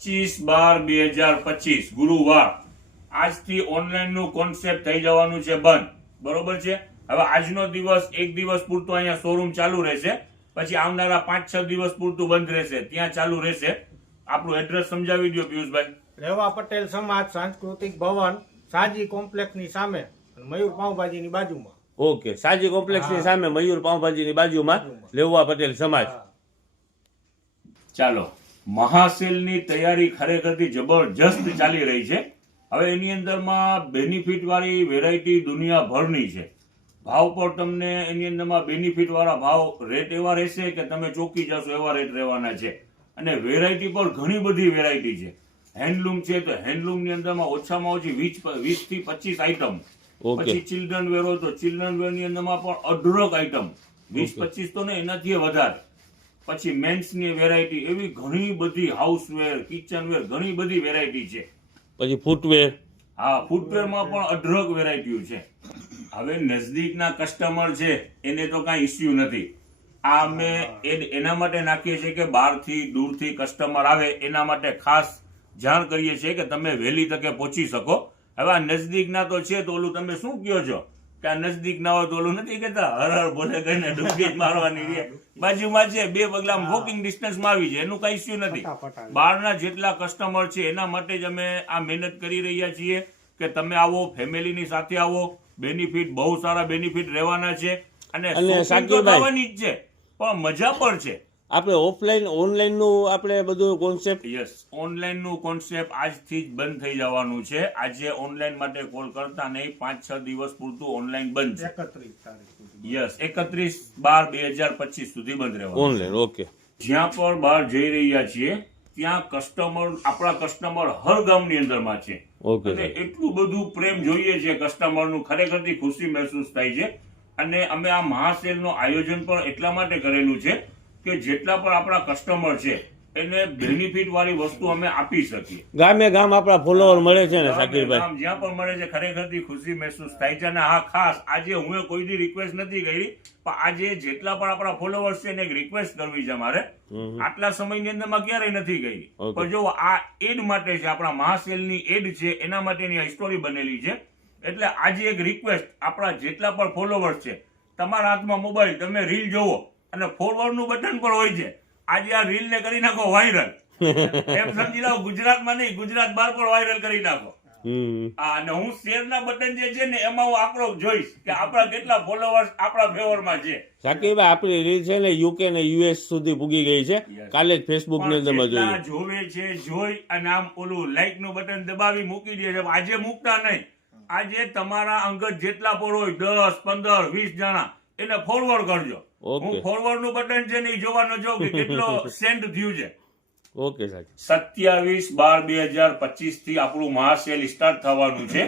25/12/2025 ગુરુવાર આજથી ઓનલાઈન નું કોન્સેપ્ટ થઈ જવાનું છે બંધ. બરોબર છે. હવે આજનો દિવસ એક દિવસ પૂરતો અહીંયા શોરૂમ ચાલુ રહેશે, પછી આવનારા 5-6 દિવસ પૂરતું બંધ રહેશે, ત્યાં ચાલુ રહેશે. આપણું એડ્રેસ સમજાવી દો પિયુષભાઈ. રેવા પટેલ સમાજ સાંસ્કૃતિક ભવન, સાજી કોમ્પ્લેક્સ ની સામે, મયુર પાઉંભાજી ની બાજુમાં. ઓકે, સાજી કોમ્પ્લેક્સ ની સામે મયુર પાઉંભાજી ની બાજુમાં લેવા પટેલ સમાજ. ચાલો, મહાસેલની તૈયારી ખરેખરથી જબરજસ્ત ચાલી રહી છે. હવે એની અંદરમાં બેનિફિટ વાળી વેરાયટી દુનિયાભરની છે. ભાવ પર તમને એની અંદરમાં બેનિફિટ વાળા ભાવ રેટ એવા રહેશે કે તમે ચોકી જશો એવા રેટ રહેવાના છે. અને વેરાયટી પર ઘણી બધી વેરાયટી છે. હેન્ડલૂમ છે તો હેન્ડલૂમ ની અંદરમાં ઓછામાં ઓછી 20 થી 25 આઈટમ. પછી ચિલ્ડ્રન વેર હોય તો ચિલ્ડ્રન વેર ની અંદરમાં પણ અઢળક આઈટમ, 20-25 તો ને એનાથી વધારે. પછી મેન્સ ની વેરાયટી, એવી ઘણી બધી હાઉસવેર, કિચનવેર, ઘણી બધી વેરાયટી છે. પછી ફૂટવેર, હા, ફૂટવેર માં પણ અઢળક વેરાયટીઓ છે. હવે નજદીકના કસ્ટમર છે એને તો કાંઈ ઇસ્યુ નથી. આ અમે એના માટે નાખીએ છીએ કે બહારથી દૂરથી કસ્ટમર આવે એના માટે ખાસ જાણ કરીએ છીએ કે તમે વહેલી તકે પહોંચી શકો. હવે આ નજદીકના તો છે તો ઓલું તમે શું કહો છો કે આ નજદીક ના હોય તો ઓલું નથી કહેતા હર હર બોલે કહીને ડૂબકી મારવાની રે. બાજુમાં છે, 2 પગલામાં વોકિંગ ડિસ્ટન્સમાં આવી જાય, એનું કઈ ઇસ્યુ નથી. બહારના જેટલા કસ્ટમર છે એના માટે જ અમે આ મહેનત કરી રહ્યા છીએ કે તમે આવો, ફેમિલીની સાથે આવો. બેનિફિટ, બહુ સારા બેનિફિટ રહેવાના છે. અને થવાની જ છે પણ મજા પણ છે. આપણે ઓફલાઈન ઓનલાઈન નું આપણે બધું કોન્સેપ્ટ, યસ, ઓનલાઈન નું કોન્સેપ્ટ આજથી જ બંધ થઈ જવાનું છે. આજે ઓનલાઈન માટે કોલ કરતા નહીં, 5-6 દિવસ પૂરતું ઓનલાઈન બંધ છે. 31 તારીખ સુધી. યસ, 31/12/2025 સુધી બંધ રહેવાનું ઓનલાઈન. ઓકે. જ્યાં પણ બહાર જઈ રહ્યા છીએ ત્યાં કસ્ટમર, આપણા કસ્ટમર હર ગામની અંદરમાં છે. અને એટલું બધું પ્રેમ જોઈએ છે કસ્ટમર નું, ખરેખરથી ખુશી મહેસૂસ થાય છે. અને અમે આ મહાસેલ નું આયોજન પણ એટલા માટે કરેલું છે કે જેટલા પણ આપણા કસ્ટમર છે એને બેનિફિટ વાળી વસ્તુ અમે આપી શકીએ. ગામે ગામ આપણા ફોલોવર મળે છે ને શાકીરભાઈ, જ્યાં પણ મળે છે ખરેખરથી ખુશી મહેસૂસ થાય છે. અને હા, ખાસ આજે હું કોઈની રિક્વેસ્ટ નથી કરી, પણ આજે જેટલા પણ આપણા ફોલોવર્સ છે એને એક રિક્વેસ્ટ કરવી છે મારે. આટલા સમયની અંદરમાં ક્યારેય નથી કરી, પણ જો આ એડ માટે છે, આપણા મહાસેલની એડ છે, એના માટેની આ સ્ટોરી બનેલી છે. એટલે આજે એક રિક્વેસ્ટ, આપણા જેટલા પણ ફોલોવર્સ છે, તમારા હાથમાં મોબાઈલ, તમે રીલ જોવો અને ફોરવર્ડ નું બટન પણ હોય છે. આજે આ રીલ ને કરી નાખો વાયરલ. એમ સમજી લો ગુજરાતમાં નહીં, ગુજરાત બહાર પણ વાયરલ કરી નાખો. અને હું શેર ના બટન જે છે ને એમાં હું આંકડો જોઈશ કે આપણા કેટલા ફોલોવર્સ આપણા ફેવરમાં છે. શાકીરભાઈ, આપણી રીલ છે ને યુકે ને યુએસ સુધી પૂગી ગઈ છે. કાલે જ ફેસબુક ની અંદર જોવે છે, જોઈ અને આમ ઓલું લાઈક નું બટન દબાવી મૂકી દે છે. આજે મૂકતા નહીં, આજે તમારા અંગત જેટલા પણ હોય 10, 15, 20 જણા એને ફોરવર્ડ કરજો. હું ફોરવર્ડ નું બટન છે ને એ જોવાનું જોઉં કે કેટલો સેન્ડ થયું છે. ઓકે સાહેબ. 27/12/2025 થી આપણું મહાસેલ સ્ટાર્ટ થવાનું છે.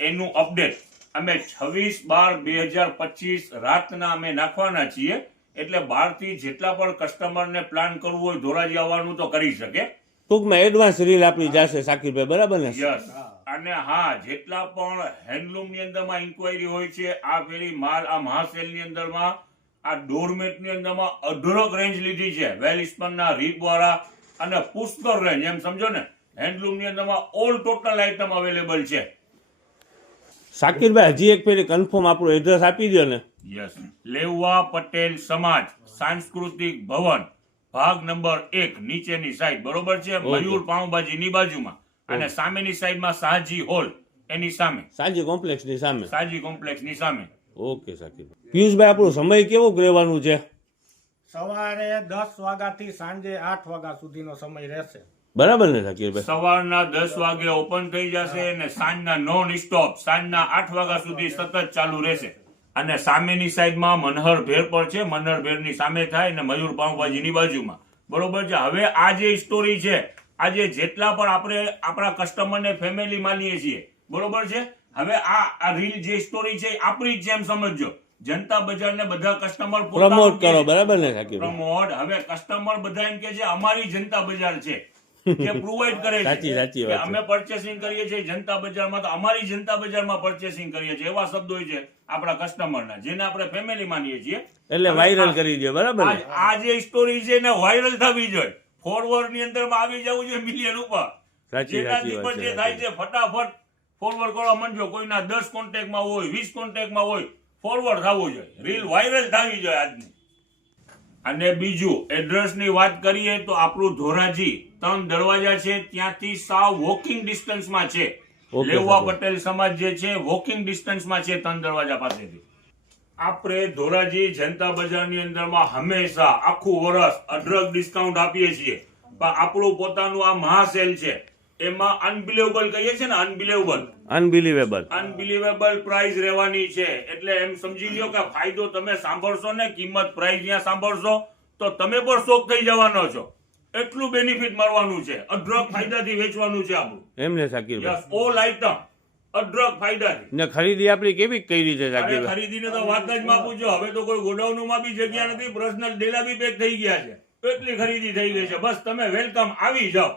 એનું અપડેટ અમે 26/12/2025 રાતના અમે નાખવાના છીએ. એટલે બહારથી જેટલા પણ કસ્ટમરને પ્લાન કરવું હોય ધોરાજી આવવાનું તો કરી શકે. ટૂંકમાં એડવાન્સ રીલ આપણી જશે શાકીરભાઈ, બરાબર ને? યસ. અને હા, જેટલા પણ હેન્ડલૂમ ની અંદરમાં ઇન્ક્વાયરી હોય છે, આ ફેરી માલ આ મહાસેલ ની અંદરમાં આ ડોરમેટ ની અંદરમાં અઢળક રેન્જ લીધી છે. વેલ સ્પનના રીપ વાળા અને પુષ્કળ રેન્જ, એમ સમજો ને. હેન્ડલૂમ ની અંદરમાં ઓલ ટોટલ આઈટમ અવેલેબલ છે. શાકીરભાઈ, હજી એક ફેરી કન્ફર્મ આપણું એડ્રેસ આપી દો ને. યસ, લેવા પટેલ સમાજ સાંસ્કૃતિક ભવન, ભાગ નંબર 1, નીચેની સાઈડ, બરોબર છે, મયુર પાઉંભાજી ની બાજુમાં. અને સામેની સાઈડમાં સાજી હોલ, એની સામે, સાજી કોમ્પ્લેક્સ ની સામે, સાજી કોમ્પ્લેક્સ ની સામે. ઓકે શાકીરભાઈ. પિયુષભાઈ, આપણો સમય કેવો રહેવાનું છે? સવારે 10 વાગ્યાથી સાંજે 8 વાગ્યા સુધીનો સમય રહેશે. બરાબર ને શાકીરભાઈ? સવારના 10 વાગે ઓપન થઈ જશે અને સાંજના નોન સ્ટોપ સાંજના 8 વાગ્યા સુધી સતત ચાલુ રહેશે. અને સામેની સાઈડમાં મનહર ભેર પર છે, મનહર ભેર ની સામે થાય અને મયુર પાઉંભાજી ની બાજુમાં, બરોબર છે. હવે આ જે સ્ટોરી છે, આજે જેટલા પણ આપણે આપણા કસ્ટમરને ફેમિલી માનીએ છીએ, બરોબર છે. હવે આ રીલ જે સ્ટોરી છે આપણી જ જેમ સમજજો. જનતા બજાર ને બધા કસ્ટમર પ્રમોટ કરો, બરાબર ને શાકીરભાઈ? પ્રમોટ. હવે કસ્ટમર બધા એમ કે છે અમારી જનતા બજાર છે, જે પ્રોવાઈડ કરે છે. અમે પરચેસિંગ કરીએ છીએ જનતા બજારમાં, તો અમારી જનતા બજારમાં પરચેસિંગ કરીએ છીએ, એવા શબ્દો છે આપણા કસ્ટમરના, જેને આપણે ફેમિલી માનીએ છીએ. એટલે વાયરલ કરી દે, બરાબર? આ જે સ્ટોરી છે ને વાયરલ થવી જોઈએ. ફોરવર્ડ ની અંદર માં આવી જવું જોઈએ મિલિયન ઉપર. સાચી જેનાથી વાત પણ છે, જે થાય છે ફટાફટ ફોરવર્ડ કરવા માંડજો. કોઈના 10 કોન્ટેક્ટમાં હોય, 20 કોન્ટેક્ટમાં હોય, ફોરવર્ડ થવું જોઈએ, રીલ વાયરલ થવી જોઈએ આજની. અને બીજું એડ્રેસની વાત કરીએ તો આપણું ધોરાજી 3 દરવાજા છે, ત્યાંથી સાવ વોકિંગ ડિસ્ટન્સમાં છે. ઓકે, લેવા સાહેબ. પટેલ સમાજ જે છે વોકિંગ ડિસ્ટન્સમાં છે 3 દરવાજા પાસેથી. આપણે ધોરાજી જનતા બજારની અંદરમાં હંમેશા આખું વર્ષ અઢળક ડિસ્કાઉન્ટ આપીએ છીએ, પણ આપણું પોતાનું આ મહાસેલ છે એમાં અનબિલીવેબલ કહીએ છીએ ને, અનબિલીવેબલ પ્રાઇસ રહેવાની છે. એટલે એમ સમજી લ્યો કે ફાયદો તમે સાંભળશો ને, કિંમત પ્રાઇસ જ્યાં સાંભળશો તો તમે પણ શોક થઈ જવાનો છો. એટલું બેનિફિટ મળવાનું છે, અઢળક ફાયદાથી વેચવાનું છે આપણું. એમને શાકીરભાઈ યસ, ઓલ આઇટમ અઢળક ફાયદાથી. ને ખરીદી આપણી કેવી કઈ રીતે અરે શાકીરભાઈ? ખરીદીને તો વાત જ માં પૂછો. હવે તો કોઈ ગોડાઉન માં બી જગ્યા નથી, પર્સનલ ડેલા બી પેક થઈ ગયા છે. એટલી ખરીદી થઈ ગઈ છે. બસ તમે વેલકમ, આવી જાઓ.